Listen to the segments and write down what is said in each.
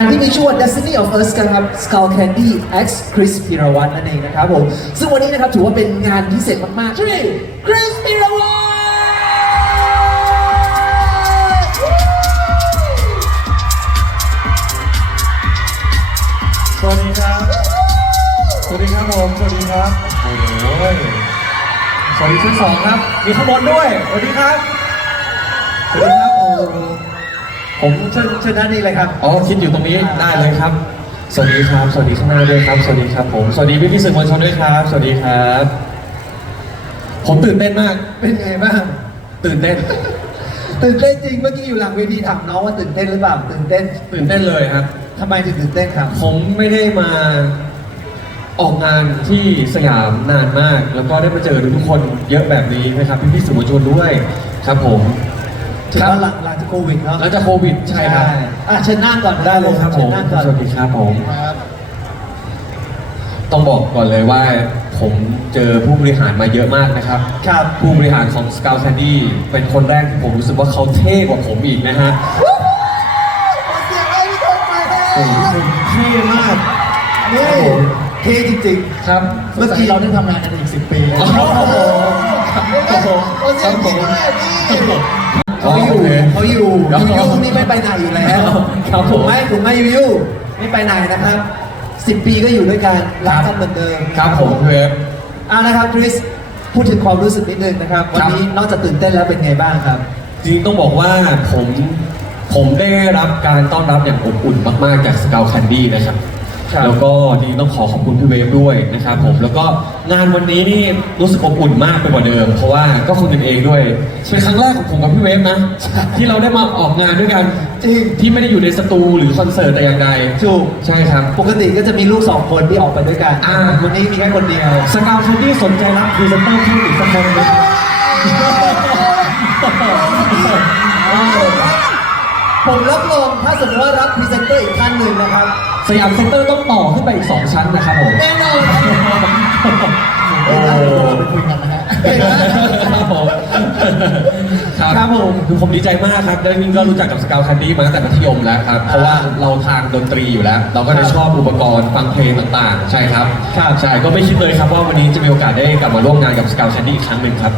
งานที่มีชื่อว่า Destiny of Us กันครับ Skull Candy X Chris พิรวัตรนั่นเองนะครับผมซึ่งวันนี้นะครับถือว่าเป็นงานพิเศษมากๆใช่ไหม Chris พิรวัตรสวัสดีครับ สวัสดีครับผม สวัสดีครับ โอ้ยสวัสดีชุดสองครับ มีข้างบนด้วย สวัสดีครับ สวัสดีครับโอ้ ผมเชิญเชิญด้านนี้เลยครับ อ๋อ คิดอยู่ตรงนี้ได้เลยครับ สวัสดีครับ สวัสดีข้างหน้าด้วยครับ สวัสดีครับผม สวัสดีพี่พี่ๆสื่อมวลชนด้วยครับ สวัสดีครับ ผมตื่นเต้นมาก เป็นไงบ้าง ตื่นเต้น ตื่นเต้นจริง เมื่อกี้อยู่หลังเวทีถามน้องว่าตื่นเต้นหรือเปล่า ตื่นเต้นตื่นเต้นเลยครับ ทำไมถึงตื่นเต้นครับ ผมไม่ได้มาออกงานที่สยามนานมาก แล้วก็ได้มาเจอทุกคนเยอะแบบนี้นะครับพี่พี่ๆสื่อมวลชนด้วยครับผม ถือว่าหลังหลังจากโควิดเนาะหลังจากโควิดใช่ครับอะเชิญนั่งก่อนได้เลยครับผมเชิญนั่งก่อนสวัสดีครับผมครับต้องบอกก่อนเลยว่าผมเจอผู้บริหารมาเยอะมากนะครับ ครับ ผู้บริหารของ s c o u t Candy เป็นคนแรกที่ผมรู้สึกว่าเขาเท่กว่าผมอีกนะฮะเสียงเอาพี่ต้นมาเลยโอ้โหเท่มากนี่เท่จริงครับๆเมื่อกี้เราได้ทำงานกันอีกสิบปีแล้วโอ้โห โอ้โหโอ้เสียงจริงเลยนี่ เขาอยู่เขาอยู่ยูยูนี่ไม่ไปไหนอยู่แล้วครับผมถูกไหมถูกไหมยูยูไม่ไปไหนนะครับสิบปีก็อยู่ด้วยกันรักกันเหมือนเดิมครับผมเพื่อนเอานะครับคริสพูดถึงความรู้สึกนิดนึงนะครับวันนี้นอกจากตื่นเต้นแล้วเป็นไงบ้างครับ จริงๆต้องบอกว่าผมผมได้รับการต้อนรับอย่างอบอุ่นมาก ๆ จากสกาวคันดี้นะครับ ครับ แล้วก็จริงๆต้องขอขอบคุณพี่เวฟด้วยนะครับผมแล้วก็งานวันนี้นี่รู้สึกอบอุ่นมากไปกว่าเดิม เพราะว่าก็คนกันเองด้วยเป็นครั้งแรกของผมกับพี่เวฟนะ ที่เราได้มาออกงานด้วยกันจริง ที่ไม่ได้อยู่ในสตูหรือคอนเสิร์ตแต่อย่างใดถูกใช่ครับ ปกติก็จะมีลูกสองคนที่ออกไปด้วยกันอ่า วันนี้มีแค่คนเดียว สกาวคันดี้สนใจรับพรีเซนเตอร์เพิ่มอีกสักคนไหม ผมรับรองถ้าสมมติว่ารับพรีเซนเตอร์อีกท่านหนึ่งนะครับ สยามเซ็นเตอร์ต้องต่อขึ้นไปอีกสองชั้นนะครับผม แน่นอนเอ้ยเราไปคุยกันนะฮะเห็นไหมครับผมครับครับผมคือผมดีใจมากครับแล้วยิ่งก็รู้จักกับสกาวคันดี้มาตั้งแต่มัธยมแล้วครับ เพราะว่าเราทางดนตรีอยู่แล้ว เราก็จะชอบอุปกรณ์ฟังเพลงต่างๆ ใช่ครับครับใช่ก็ไม่คิดเลยครับว่าวันนี้จะมีโอกาสได้กลับมาร่วมงานกับสกาวคันดี้อีกครั้งหนึ่งครับ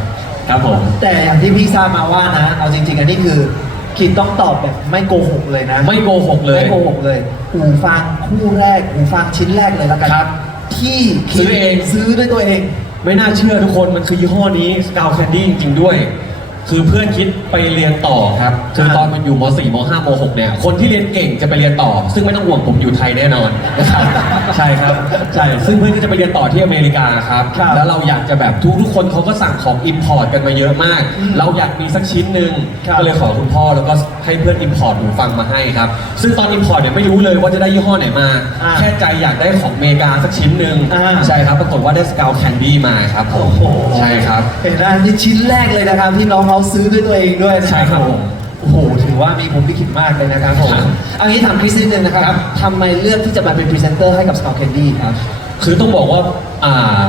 ครับผม แต่อย่างที่พี่ทราบมาว่านะ เอาจริงๆ อันนี้คือ คิดต้องตอบแบบไม่โกหกเลยนะ ไม่โกหกเลย ไม่โกหกเลยหูฟังคู่แรกหูฟังชิ้นแรกเลยแล้วกันครับ ที่คิดซื้อเอง ซื้อด้วยตัวเอง ไม่น่าเชื่อทุกคนมันคือยี่ห้อนี้สกาวแคนดี้จริงๆด้วย คือเพื่อนคิดไปเรียนต่อครับคือตอนมันอยู่ม .4 ม .5 ม .6 เนี่ยคนที่เรียนเก่งจะไปเรียนต่อ ซึ่งไม่ต้องห่วงผมอยู่ไทยแน่นอนนะครับใช่ครับใช่ซึ่งเพื่อนที่จะไปเรียนต่อที่อเมริกาครับครับแล้วเราอยากจะแบบทุกทุกๆคนเขาก็สั่งของอิมพอร์ตกันมาเยอะมากอืมเราอยากมีสักชิ้นหนึ่งครับ ก็เลยขอคุณพ่อแล้วก็ให้เพื่อนอิมพอร์ตหูฟังมาให้ครับซึ่งตอนอิมพอร์ตเนี่ยไม่รู้เลยว่าจะได้ยี่ห้อไหนมา อ่าแค่ใจอยากได้ของอเมริกาสักชิ้นหนึ่งอ่า ใช่ครับปรากฏว่าได้สกาวแคนดี้มาครับผมโอ้โหใช่ครับเห็นไหมนี่ชิ้นแรกเลยนะครับที่น้องเขาซื้อด้วยตัวเองด้วยนะใช่ครับผมโอ้โหถือว่ามีผมลิขิตมากเลยนะครับผมครับอันนี้ถามคริสนิดนึงนะครับครับทำไมเลือกที่จะมาเป็นพรีเซนเตอร์ให้กับ Skull Candy ครับ คือต้องบอกว่าอ่า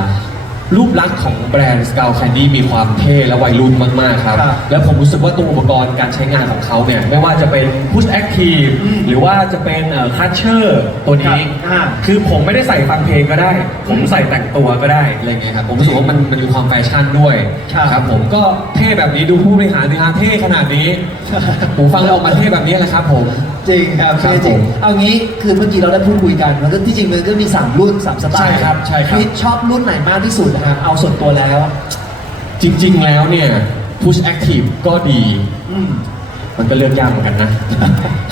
รูปลักษณ์ของแบรนด์ s c o u t Candy มีความเท่และวัยรุ่นมากๆครับ ครับแล้วผมรู้สึกว่าตัวอุปกรณ์การใช้งานของเขาเนี่ย ไม่ว่าจะเป็น Push Active อืมหรือว่าจะเป็นเอ่อ Catcher ตัวนี้ ครับอ่า คือผมไม่ได้ใส่ฟังเพลงก็ได้ ผมใส่แต่งตัวก็ได้อะไรเงี้ยครับ ผมรู้สึกว่ามันมันมีความแฟชั่นด้วยครับครับผมก็เท่แบบนี้ดูผู้บริหารดีฮะเท่ขนาดนี้ ผมฟังแล้วออกมาเท่แบบนี้แหละครับผม จริงครับครับจริงผมเอางี้คือเมื่อกี้เราได้พูดคุยกันมันก็ที่จริงมันก็มี 3 รุ่น 3 สไตล์ใช่ครับใช่ครับ พี่ชอบรุ่นไหนมากที่สุดนะครับเอาส่วนตัวแล้ว จริง ๆ แล้วเนี่ย Push Active ก็ดี อืม มันก็เลือกยากเหมือนกันนะ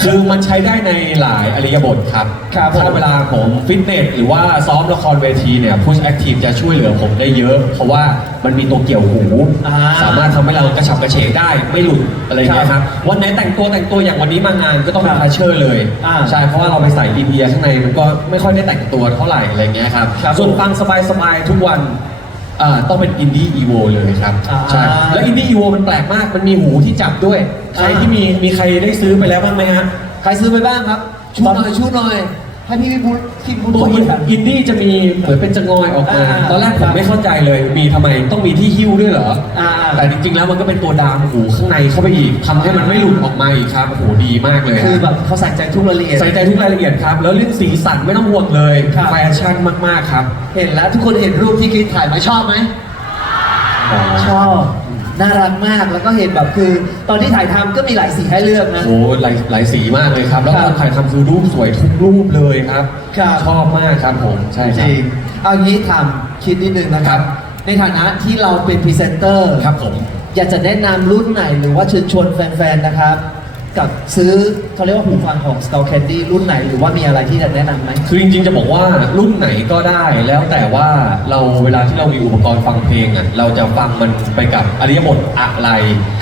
คือมันใช้ได้ในหลายอริยบทครับครับผมถ้าเวลาผมฟิตเนสหรือว่าซ้อมละครเวทีเนี่ย Push Active จะช่วยเหลือผมได้เยอะ เพราะว่ามันมีตัวเกี่ยวหู อ่า สามารถทำให้เรากระฉับกระเฉงได้ไม่หลุดอะไรอย่างเงี้ยครับ วันไหนแต่งตัวแต่งตัวอย่างวันนี้มางานก็ต้องเป็นพาเชอร์เลย อ่าใช่ เพราะว่าเราไปใส่ e ีข้างในมันก็ไม่ค่อยได้แต่งตัวเท่าไหร่อะไรเงี้ยครับ ครับส่วนฟังสบายๆทุกวัน อ่าต้องเป็นอินดี้อีโวเลยครับอ่า ใช่แล้วอินดี้อีโวมันแปลกมากมันมีหูที่จับด้วย ใครที่มีมีใครได้ซื้อไปแล้วบ้างไหมฮะ ใครซื้อไปบ้างครับชูหน่อยชูหน่อย ให้พี่พี่พูดพี่พูดตัวพูอิดนครับอินดี้จะมีเหมือนเป็นจะงอยออกมาอ่าตอนแรกผครัมบไม่เข้าใจเลย มีทำไมต้องมีที่หิ้วด้วยเหรออ่าแต่จริงๆแล้วมันก็เป็นตัวดามหูข้างในเข้าไปอีกทำให้มันไม่หลุดออกมาอีกครับโอ้โหดีมากเลยคือแบบเขาใส่ใจทุกรายละเอียดใส่ใจทุกรายละเอียดครับ แล้วเรื่องสีสันไม่ต้องห่วงเลยครับแฟชั่นมากๆครับ เห็นแล้วทุกคนเห็นรูปที่คลิปถ่ายไหมชอบไหมชอบ น่ารักมากแล้วก็เห็นแบบคือ ตอนที่ถ่ายทำก็มีหลายสีให้เลือกนะ โอ้หลายหลายสีมากเลยครับ แล้วครัตบอนถ่ายทำคือรูปสวยทุกรูปเลยครับ ครับ ชอบมากครับผมใช่คจรับ ริงเอางี้ถามคิดนิดนึงนะครับ ในฐานะที่เราเป็นพรีเซนเตอร์ ครับผม อยากจะแนะนำรุ่นไหนหรือว่าเชิญชวนแฟนๆ นะครับ กับซื้อเขาเรียกว่าหูฟังของ Skull Candy รุ่นไหนหรือว่ามีอะไรที่จะแนะนำไหม คือจริงๆจะบอกว่ารุ่นไหนก็ได้แล้วแต่ว่าเราเวลาที่เรามีอุปกรณ์ฟังเพลงอะเราจะฟังมันไปกับอริยบทอะไร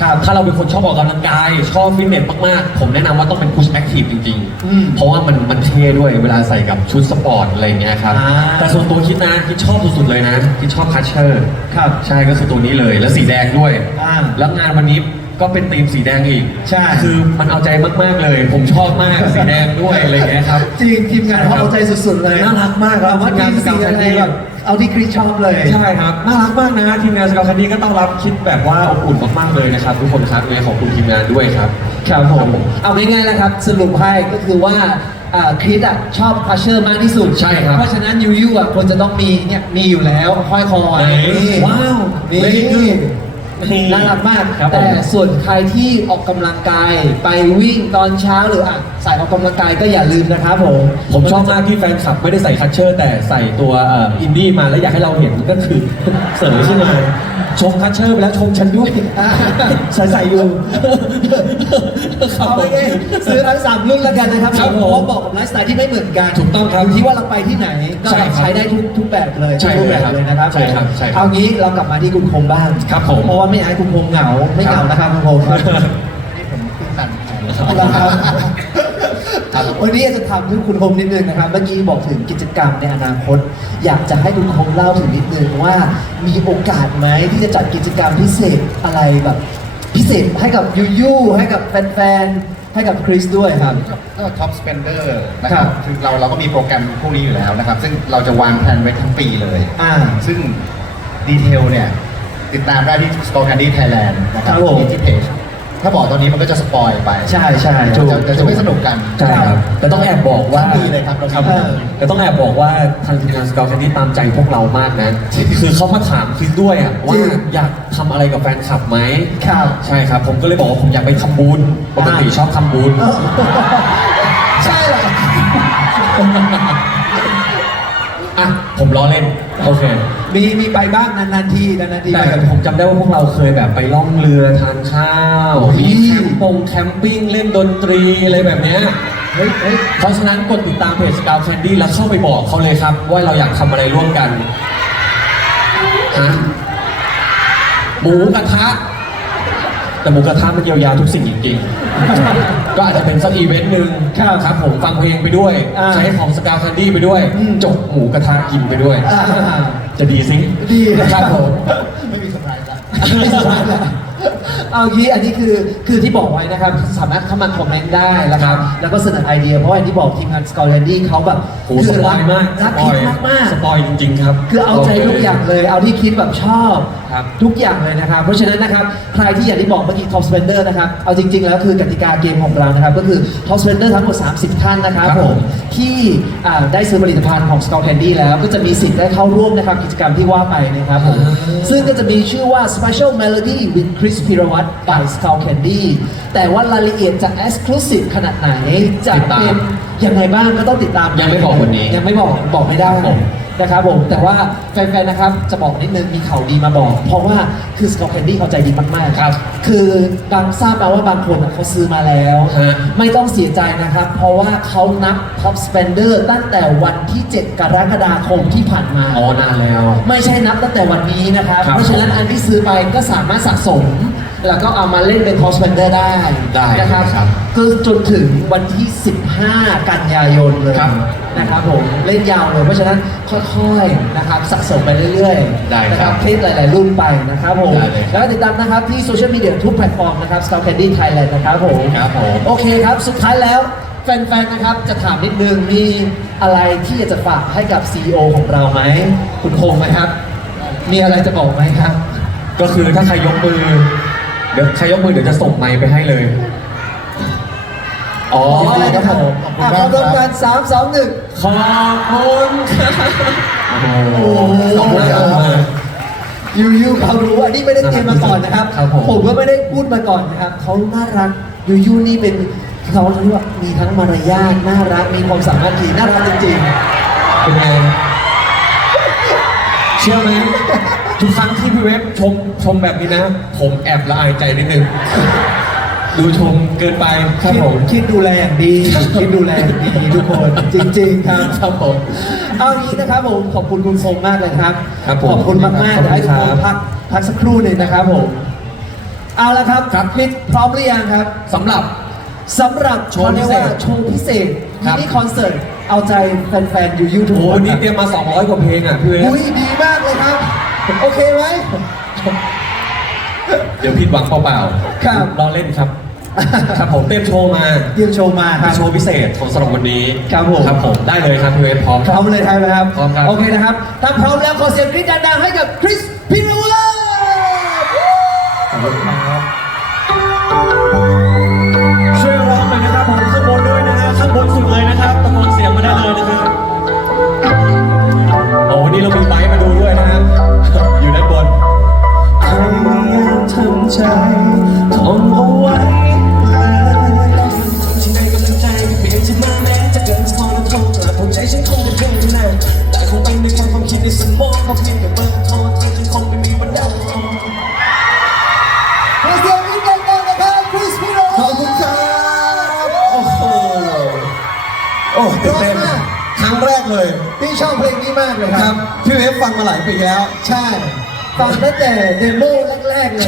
ครับถ้าเราเป็นคนชอบออกกำลังกาย ชอบฟิตเนสมากๆ ผมแนะนำว่าต้องเป็น push active จริงอืมๆ เพราะว่ามันมันเท่ด้วยเวลาใส่กับชุดสปอร์ตอะไรอย่างเงี้ยครับ อ่า แต่ส่วนตัวคิดนะคิดชอบสุดๆเลยนะคิดชอบคัชเชอร์ ครับ ใช่ก็คือตัวนี้เลยแล้วสีแดงด้วย อ่า แล้วงานวันนี้ ก็เป็นธีมสีแดงอีกใช่ คือมันเอาใจมากๆเลย ผมชอบมากสีแดงด้วยอะไรอย่างเงี้ยครับ จริงทีมงานเขาเอาใจสุดๆเลยน่ารักมากครับแต่ว่าทีมสีอะไรแบบเอาที่คริสชอบเลย ใช่ครับ น่ารักมากนะทีมงานสกาวคันนี้ก็ต้อนรับคิดแบบว่าอบอุ่นมากๆเลยนะครับทุกคนครับเลยขอบคุณทีมงานด้วยครับ ครับผม เอาง่ายๆนะครับ สรุปให้ก็คือว่าอ่าคริสอะชอบพัชเชอร์มากที่สุดใช่ครับเพราะฉะนั้นยูยูอะควรจะต้องมีเนี่ยมีอยู่แล้วค่อยคอไหนนี่ว้าวนี่ very good นี่น่ารักมาก ครับผม แต่ส่วนใครที่ออกกำลังกายไปวิ่งตอนเช้าหรืออะสายออกกำลังกายก็อย่าลืมนะครับผม ผมชอบมากที่แฟนคลับไม่ได้ใส่คัตเชอร์ แต่ใส่ตัวเอ่ออินดี้มาแล้วอยากให้เราเห็นก็คือเสริมขึ้นมาชมคัตเชอร์ไปแล้วชมฉันด้วยอ่าใส่ใส่อยู่ครับเอาผไปมเองซื้อทั้งสามรุ่นแล้วกันนะครับครับผมเพราะว่าบอกกับไลฟ์สไตล์ที่ไม่เหมือนกันถูกต้องครับยู่ที่ว่าเราไปที่ไหนก็ใช่ครับใช้ได้ทุกทุกแบบเลยใช่ทุกรูปแบบเลยนะครับใช่ครับใช่ครับเอางี้เรากลับมาที่คุณคมบ้างครับผมเพราะว่าไม่อยากให้คุณคมเหงาไม่เหงานะครับคุณคมครับเอาละครับ วันนี้จะทำให้คุณคมนิดนึงนะครับ เมื่อกี้บอกถึงกิจกรรมในอนาคต อยากจะให้คุณคมเล่าถึงนิดนึงว่า มีโอกาสไหมที่จะจัดกิจกรรมพิเศษอะไรแบบ พิเศษให้กับยูยูให้กับแฟนๆให้กับคริสด้วยครับ ก็ท็อปสเปนเดอร์นะคครัรับบ คือเราเราก็มีโปรแกรมพวกนี้อยู่แล้วนะครับ ซึ่งเราจะวางแผนไว้ทั้งปีเลย อ่า ซึ่งดีเทลเนี่ย ติดตามได้ที่ Store Candy Thailand นะครับครับผม ที่ที่เพจ ถ้าบอกตอนนี้มันก็จะสปอยไปใช่ใช่เดี๋ยวจะเดี๋ยวจะไม่สนุกกัน ใช่ครับแต่ต้องแอบบอกว่าดีเลยครับเราครับมีผมแต่ต้องแอบบอกว่าทางทีมงานสกาวแคนดี้ตามใจพวกเรามากนะ คือเขามาถามคริสด้วยอะว่าอยากทำอะไรกับแฟนคลับไหมครับใช่ครับ ผมก็เลยบอกว่าผมอยากไปทำบุญปกติชอบทำบุญใช่เหรออะ ผมล้อเล่น โอเค มีมีไปบ้างนานๆทีนานๆทีแต่ไปกับ ผมจำได้ว่าพวกเราเคยแบบไปล่องเรือทานข้าวโอ้ย มีแคมปงแคมปิ้งเล่นดนตรีอะไรแบบเนี้ยเฮ้ยเฮ้ยเพราะฉะนั้นกดติดตามเพจ Scout Candy แล้วเข้าไปบอกเขาเลยครับ ว่าเราอยากทำอะไรร่วมกันฮะหมูกระทะ แต่หมูกระทะมันเยียวยาทุกสิ่งจริงๆ ก็อาจจะเป็นสักอีเวนต์หนึ่งครับครับผมฟังเพลงไปด้วย อ่าใช้ของสกาวแคนดี้ไปด้วย อืมจบหมูกระทะกินไปด้วย อ่า จะดีสิดีนะครับผมไม่มีสปายละไม่สบายแล้วเอางี้อันนี้คือคือที่บอกไว้นะครับสามารถเข้ามาคอมเมนต์ได้แล้วครับ แล้วก็เสนอไอเดียเพราะว่าอย่างที่บอกทีมงานสกอร์แลนดี้เขาแบบโอ้สปอยมากรักสปคิอดยมากสๆปอยจริงๆครับคือเอาใจทุกอย่างเลย เอาที่คิดแบบชอบ ครับ ทุกอย่างเลยนะครับ เพราะฉะนั้นนะครับ ใครที่อย่างที่บอกเมื่อกี้ Top Spender นะครับ เอาจริง ๆ แล้วคือกติกาเกมของเรานะครับ ก็คือ Top Spender ทั้งหมด 30 ท่านนะครับครับผผม มที่อ่าได้ซื้อผลิตภัณฑ์ของ Skull Candy แล้วก็จะมีสิทธิ์ได้เข้าร่วมนะครับ กิจกรรมที่ว่าไปนะครับผม ซึ่งก็จะมีชื่อว่า Special Melody with Chris Pirawat by Skull Candy แต่ว่ารายละเอียดจะ exclusive ขนาดไหนจะติดตามเป็นยังไงบ้างก็ต้องติดตามยังไม่บอกวันนี้ ยังไม่บอกบอกไม่ได้ ครับผม นะครับผมแต่ว่าแฟนๆนะครับจะบอกนิดนึงมีข่าวดีมาบอก เพราะว่าคือสกอร์แคนดี้เขาใจดีมากๆครับ คือบางทราบมาว่าบางคนอะเขาซื้อมาแล้ว ฮะ ไม่ต้องเสียใจนะครับ เพราะว่าเขานับท็อปสเปนเดอร์ตั้งแต่วันที่ 7 กรกฎาคมที่ผ่านมา อ๋อนานแล้ว ไม่ใช่นับตั้งแต่วันนี้นะครับ ครับ เพราะฉะนั้นอันที่ซื้อไปก็สามารถสะสมแล้วก็เอามาเล่นเป็นคอสเปนเดอร์ได้ได้นะครับครับก็จนถึงวันที่ 15 กันยายนเลยครับนะครับผมเล่นยาวเลยเพราะฉะนั้นค่อยๆนะครับสะสมไปเรื่อยได้ๆนะครับคลิปหลายๆรุ่นไปนะครับผมได้เลยครับแล้วก็ติดตามนะครับที่โซเชียลมีเดียทุกแพลตฟอร์มนะครับ Star Candy Thailand นะครับผมครับผมโอเคครับสุดท้ายแล้วแฟนๆ นะครับ จะถามนิดนึง มีอะไรที่อยากจะฝากให้กับ CEO ของเราไหม คุณคงไหมครับ มีอะไรจะบอกไหมครับ ก็คือถ้าใครยกมือเดี๋ยวใครยกมือเดี๋ยวจะส่งไมค์ไปให้เลย อ๋ออ๋ออะไรนะครับผมขอบคุณอะมากพร้อมกันสามสองหนึ่งขอบคุณครับโอ้โหขอบคุณครับ ยูยูเขารู้อันนี้ไม่ได้เตรียมมาก่อนนะครับครับผมผม ก็ไม่ได้พูดมาก่อนนะครับเขาน่ารักยูยูนี่เป็นเขาเรียกว่ามีทั้งมารยาทน่ารักมีความสามารถดีน่ารักจริงเป็นไงเชื่อไหม ทุกครั้งที่พี่เวฟชมชมแบบนี้นะ ผมแอบละอายใจนิดนึง ดูชมเกินไปๆครับผม คิดดูแลอย่างดี คิดดูแลอย่างดีทุกคน จริง ๆ ครับครับผม เอางี้นะครับผม ขอบคุณคุณทรงมากเลยครับ ครับผม ขอบคุณมากๆขอบคุณเดี๋ยวให้คุณครับพักพักสักครู่หนึ่งนะครับผม เอาละครับครับพิทพร้อมหรือยังครับสำหรับสำหรับโชว์พิเศษขารียกาโชว์พิเศษครัมิบนิคอนเสิร์ตเอาใจแฟนๆยูยูทุกโอ้คโหนวันนี้ครับเตรียมมา 200 กว่าเพลงอะพี่เวฟอุ้ยดีมากเลยครับ โอเคไหม เดี๋ยวผิดหวังเปล่าๆครับ รอเล่นครับ ครับผมเตรียมโชว์มาเตรียมโชว์มาคเป็รับนโชว์พิเศษของสำหรับวันนี้ครับผม ครับผมได้เลยครับพี่เวฟพร้อม พร้อมเลยไทยไหมครับ พร้อมครับ โอเคนะครับ ถ้าพร้อมแล้วขอเสียงกรี๊ดดังๆให้กับคริสพิรวั มาหลายปีแล้ว ใช่ฟังตั้งแต่เดโมแรกๆเลย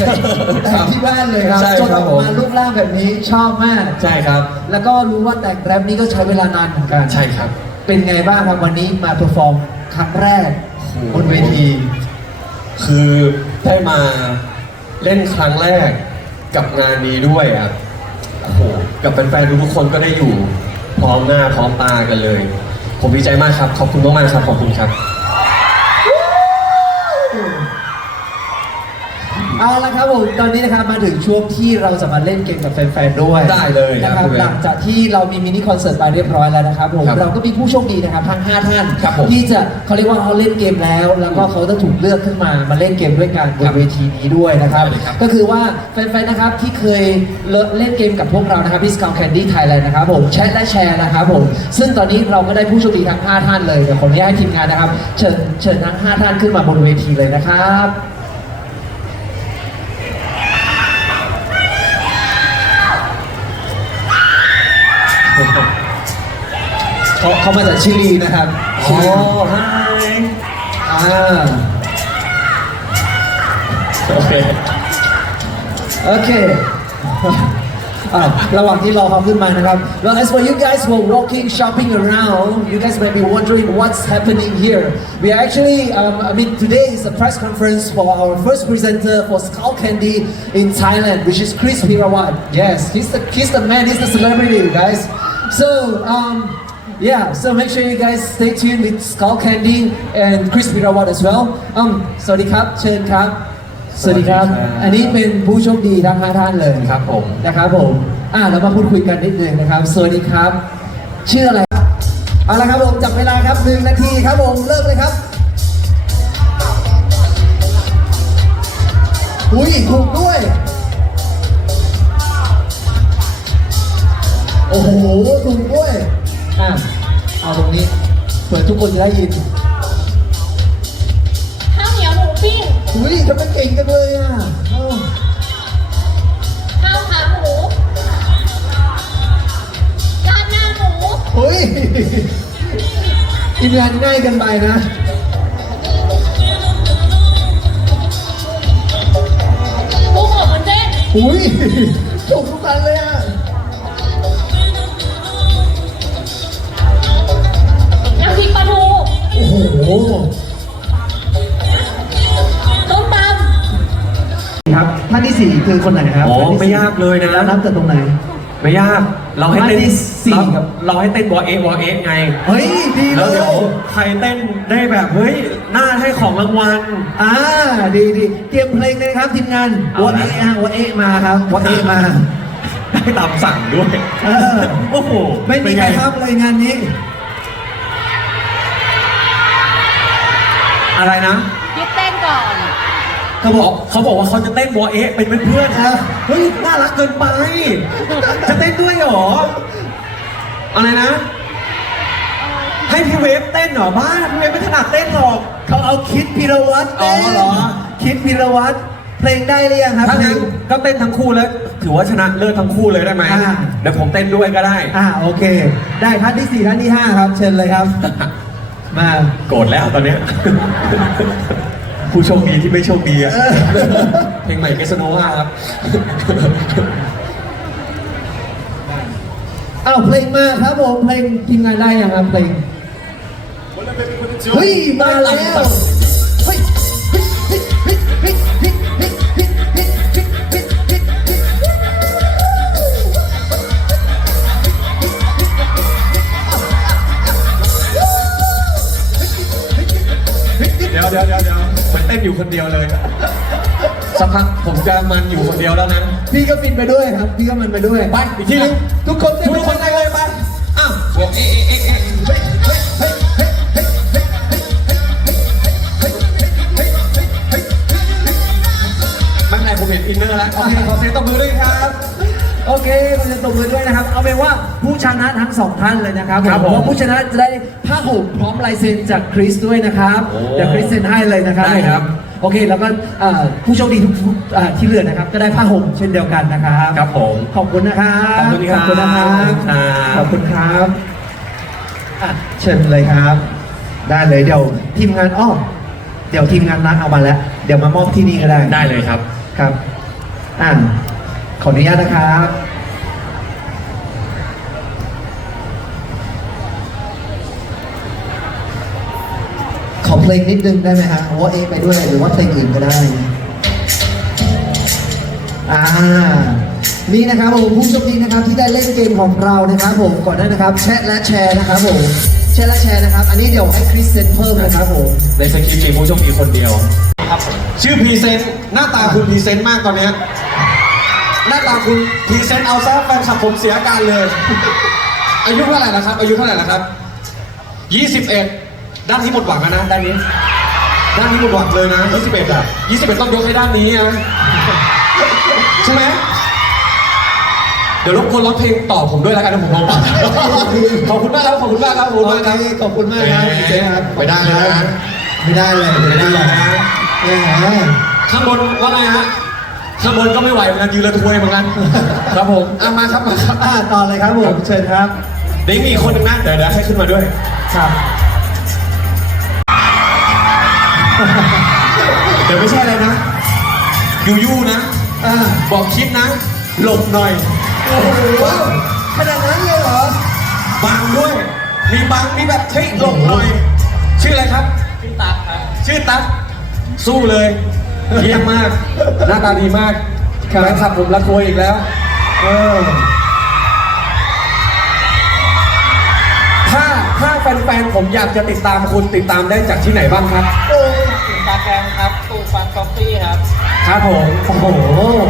ครับที่บ้านเลยครับใช่จนคอรัอบกผมมารูปร่างแบบนี้ชอบมาก ใช่ครับ แล้วก็รู้ว่าแต่งแรปนี้ก็ใช้เวลานานเหมือนกัน ใช่ครับ เป็นไงบ้างครับวันนี้มาเพอร์ฟอร์มครั้งแรกโอ้โหบนเวที คือได้มาเล่นครั้งแรกกับงานนี้ด้วยอะโอ้โหกับแฟนๆทุกๆคนก็ได้อยู่ พร้อมหน้าพร้อมตากันเลย ผมดีใจมากครับ ขอบคุณมากๆครับ ขอบคุณครับ เอาละครับผมตอนนี้นะครับมาถึงช่วงที่เราจะมาเล่นเกมกับแฟนๆด้วยได้เลยครับนะครับคุณเวฟหลังจากที่เรามีมินิคอนเสิร์ตไปเรียบร้อยแล้วนะครับผมครับเราก็มีผู้โชคดีนะครับทั้ง5ท่านครับผมที่จะเขาเรียกว่าเขาเล่นเกมแล้ว แล้วก็เขาจะถูกเลือกขึ้นมามาเล่นเกมด้วยกันบครันบเวทีนี้ด้วยนะครับ ได้เลยครับ ก็คือว่าแฟนๆนะครับที่เคยเล่นเกมกับพวกเรานะครับที่ Scout Candy Thailand นะครับผมแชทและแชร์นะครับผมซึ่งตอนนี้เราก็ได้ผู้โชคดีทั้ง5ท่านเลยเดี๋ยวผมจะให้ทีมงานนะครับเชิญเชิญทั้ง5ท่านขึ้นมาบนเวทีเลยนะครับ เขาเขามาจากชิลีนะครับ โอ้ ชิลี ไฮ อ่า โอเค โอเค อ่ะระหว่างที่รอเขาขึ้นมานะครับ Well as for you guys who are walking shopping around you guys might be wondering what's happening here we are actually um, I mean today is a press conference for our first presenter for Skull Candy in Thailand which is Chris Pirawat yes he's the he's the man he's the celebrity you guys so um yeah so make sure you guys stay tuned with Skull Candy and Chris Pirawat as well um สวัสดีครับ เชิญครับ สวัสดีครับ สวัสดีครับ อันนี้เป็นผู้โชคดีทั้งห้าท่านเลยครับผม นะครับผม อ่าเรามาพูดคุยกันนิดนึงนะครับ สวัสดีครับ ชื่ออะไรครับเอาละครับผมจับเวลาครับหนึ่งนาทีครับผม เริ่มเลยครับ อุ้ยถูกด้วย โอ้โหถูกด้วย อะ เอาตรงนี้เผื่อทุกคนจะได้ยินข้าวเหนียวหมูปิ้งอุ้ยทำไมเก่งจังเลยอะเอ้าข้าวขาหมูราดหน้าหมูเฮ้ยทีมงานง่ายกันไปนะ กุ้งอบวุ้นเส้นอุ้ย ครับท่านที่สี่คือคนไหนครับอ๋อท่นที่ไม่สี่ยากเลยนะ แล้วนับจากตรงไหนำไม่ยาก เราให้เต้นมาที่สี่เราครับ เราให้เต้นวอเอะวอเอะไง เฮ้ย ดีเลแล้วยเดี๋ยวใครเต้นได้แบบเฮ้ยน่าให้ของรางวัล อ่า ดีดีเตรียมเพลงเลยครับทีมงานเอาวะละ เอะฮะวะเอะมาครับวะเอะมา ได้ตามสั่งด้วยเออ โอ้โหไม่มีเป็นใคไงรห้ามเลยงานนี้ อะไรนะคิดเต้นก่อน เขาบอกเขาบอกว่าเขาจะเต้นวอเอะเป็นเพื่อนเออๆเฮ้ยน่ารักเกินไป จะเต้นด้วยเหรอ อะไรนะ ให้พี่เวฟเต้นเหรอบ้าพี่เวฟไม่ถนัดเต้นหรอก เขาเอาคิดพิรวัตรอ๋อเต้นเหรอ คิดพิรวัตรเพลงได้หรือยังครับ ถ้างั้นเพลงก็เต้นทั้งคู่แล้ว ถือว่าชนะเลิศทั้งคู่เลยได้ไหมอ่า เดี๋ยวผมเต้นด้วยก็ได้ อ่าโอเค ได้ท่านที่สี่ท่านที่ห้าครับ เชิญเลยครับ มา โกรธแล้วตอนเนี้ย ผู้โชคดีที่ไม่โชคดีอะเออเพลงใหม่เกสโนวาครับ อ้าวเพลงมาครับผมเพลงทีมงานได้ยังครับเพลงเฮ้ยมาแล้วเฮ้ยเฮ้ยเฮ้ยเฮ้ยเฮ้ยเฮ้ยเฮ้ยเฮ้ยเฮ้ยเฮ้ยเฮ้ยเฮ้ยเฮ้ยเดี๋ยวเดี๋ยวเดี๋ยว เดี๋ยวมันเต้นอยู่คนเดียวเลยสักพักผมจะมันอยู่คนเดียวแล้วนะพี่ก็ฟินไปด้วยครับ พี่ก็มันไปด้วยไปอีกทีหนึงทุกคนเต้นทุกคนได้เลยไปอ้าวบอกเอ๊ะเอ๊ะเอ๊ะเอ๊ะไม่เป็นไรผมเห็นอินเนอร์แล้วโอเคขอเสียงตบมือด้วยครับ โอเคเราจะตบมือด้วยนะครับ เอาเป็นว่าผู้ชนะทั้งสองท่านเลยนะครับครับผมเพราะผู้ชนะจะได้ผ้าห่มพร้อมลายเซ็นจากคริสด้วยนะครับโอ้เดี๋ยวคริสเซ็นให้เลยนะครับได้ครับ โอเคแล้วก็เอ่อผู้โชคดีทุกทุกเอ่อที่เหลือนะครับ ก็ได้ผ้าห่มเช่นเดียวกันนะครับครับผม ขอบคุณนะครับขอบคุณครับขอบคุณนะครับครับขอบคุณครับอะเชิญเลยครับ ได้เลยเดี๋ยวทีมงานอ้อเดี๋ยวทีมงานนัดเอามาแล้ว เดี๋ยวมามอบที่นี่ก็ได้ได้เลยครับ ครับ อ่า ขออนุญาตนะครับขอเพลงนิดนึงได้ไหมฮะว่าเอะไปด้วยหรือว่าเพลงอื่นก็ได้อ่านี่นะครับผมผู้โชคดีนะครับที่ได้เล่นเกมของเรานะครับ ผมก่อนหน้านะครับแชทและแชร์นะครับผมแชทและแชร์นะครับ อันนี้เดี๋ยวให้คริสเซนเพิ่มนะครับผมในสคริปต์มีผู้โชคดีคนเดียวชื่อพรีเซนต์หน้าตาคุณพรีเซนต์มากตอนเนี้ย หน้าตาคุณพรีเซนต์เอาซะแฟนคลับผมเสียอาการเลย อายุเท่าไหร่ละครับ อายุเท่าไหร่ละครับ21ด้านนี้หมดหวังแล้วนะด้านนี้ ด้านนี้หมดหวังเลยนะ21อะ21ต้องยกให้ด้านนี้นะใช่ไหมเดี๋ยวรบกวนร้องเพลงต่อผมด้วยแล้วกันนะผมร้องต่อขอบคุณมากครับขอบคุณมากครับขอบคุณมากครับโอเคขอบคุณมากครับแหมเจ๊ครับไม่ได้เลยนะไม่ได้เลยไม่ได้เลยนะแหมข้างบนว่าไงฮะ ข้างบนก็ไม่ไหวเหมือนกันยืนระทวยเหมือนกัน ครับผมอะมาครับมาครับอ่าต่อเลยครับผมเชิญครับเดี๋ยวมีอีกคนหนึงนะเดี๋ยวเดี๋ยวให้ขึ้นมาด้วย ครับเดี๋ยวไม่ใช่อะไรนะยูยูนะอ่าบอกคิดนะ หลบหน่อยโอ้โหขนาดนั้นเลยเหรอบังด้วย มีบังมีแบบเฮ้ยหลบหน่อย ชื่ออะไรครับ ชื่อตั๊กครับ ชื่อตั๊กสู้เลย เยี่ยมมาก หน้าตาดีมากครับแฟนคลับผมรักโวยอีกแล้ว เออ ถ้าถ้าแฟนๆผมอยากจะติดตามคุณติดตามได้จากที่ไหนบ้างครับโอ้ยอินสตาแกรมครับตูฟันคอฟฟี่ครับ ครับผม โอ้โห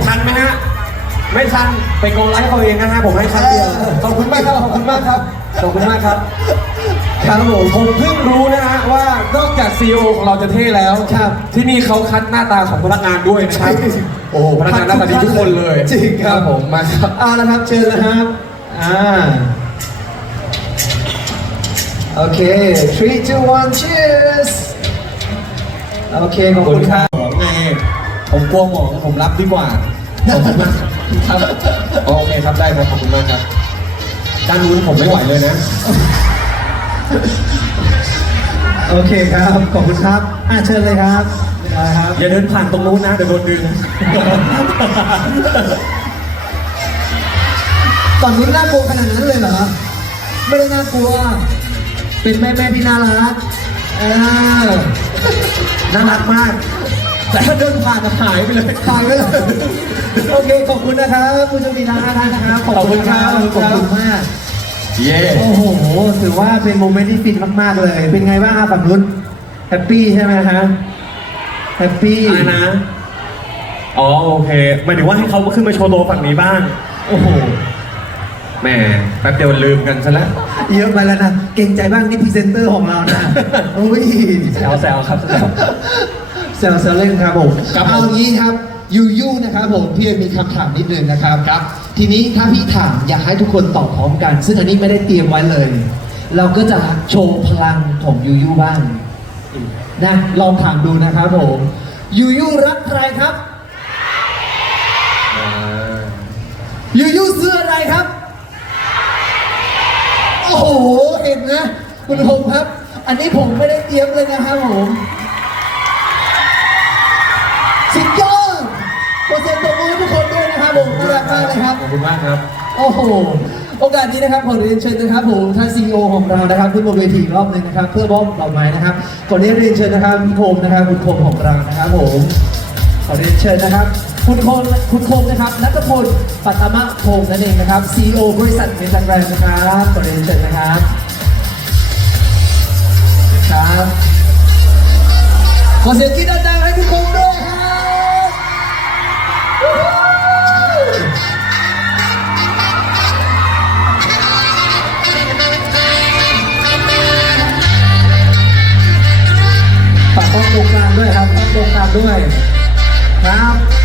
ทันไหมฮะ ไม่ทัน ไปโกงไลฟ์เขาเองนะฮะ ผมให้ครั้งเดียวเออขอบคุณมากครับ ขอบคุณมากครับ ขอบคุณมากครับ ครับผมผมเพิ่งรู้นะฮะว่านอก จากซีอของเราจะเท่แล้ว ครับที่นี่เขาคัดหน้าตาของพนักงานด้วยนะครับใช่โอ้โหพนักงานหน้าตาดีทุกคนเลยจริงครับ ผมมาครับเอาละครับเชิญนะครับอ่าโอเค three two one cheers โอเคขอบคุณครับหมอไงผมกลัวหมอผมรับดีกว่าขอบคุณมากครับโอเคครับได้ครับขอบคุณมากครับด้านนู้นผมไม่ไหวเลยนะ โอเคครับ ขอบคุณครับอ่าเชิญเลยครับได้ครับอย่าเดินผ่านตรงนู้นนะเดี๋ยวโดนดึง ตอนนี้น่ากลัวขนาดนั้นเลยเหรอ ไม่ได้น่ากลัว เป็นแม่แม่ที่น่ารักเออน่ารักมาก แต่ถ้าเดินผ่านจะหายไปเลยตายไปเลย โอเค ขอบคุณนะครับผู้โชคดีทั้งห้าท่านนะครับ ขอบคุณครับ ขอบคุณมาก เย่โอ้โหถือว่าเป็นโมเมนต์ที่ฟินมากๆเลย เป็นไงบ้างครับฝั่งนู้นแฮปปี้ใช่ไหมฮะแฮปปี้อ่านะ อ๋อโอเคหมายถึงว่าให้เขาขึ้นมาโชว์ตัวฝั่งนี้บ้าง โอ้โหแหมแป๊บเดียวลืมกันซะแล้ว เยอะไปแล้วนะ เก่งใจบ้างนี่พรีเซนเตอร์ของเรานะโอ้ยแซวแซวครับแซวเซลเซลเล่นครับผม ครับผม เอางี้ครับ ยูยูนะครับผมพี่มีคำถามนิดนึงนะครับครับ ทีนี้ถ้าพี่ถามอยากให้ทุกคนตอบพร้อมกัน ซึ่งอันนี้ไม่ได้เตรียมไว้เลย เราก็จะโชว์พลังของยูยูบ้างนะลองถามดูนะครับผมยูยูรักใครครับยูยูซื้ออะไรครับ โอ้โหเห็นนะคุณผมครับ อันนี้ผมไม่ได้เตรียมเลยนะครับผมสุดยอด ขอเสียงปรบมือให้ทุกคนด้วยนะครับผมน่ารักมากเลยครับ ขอบคุณมากครับ โอ้โห โอกาสนี้นะครับขอเรียนเชิญนะครับผมท่านซีอของเรานะครับขึ้นบนเวทีอีกรอบหนึ่งนะครับ เพื่อมอบดอกไม้นะครับขอเรียนเรียนเชิญนะครับคุณโคมนะครับคุณโคมของเรานะครับผมขอเรียนเชิญนะครับ คุณโคมคุณโคมนะครับนัทพลปัตมะโคมนั่นเองนะครับซีอบริษัทเมจันแรมนะครับขอเรียนเชิญนะครับครับขอเสียงกรี๊ดดัง ด้วยครับต้องตรงกลางด้วยครับ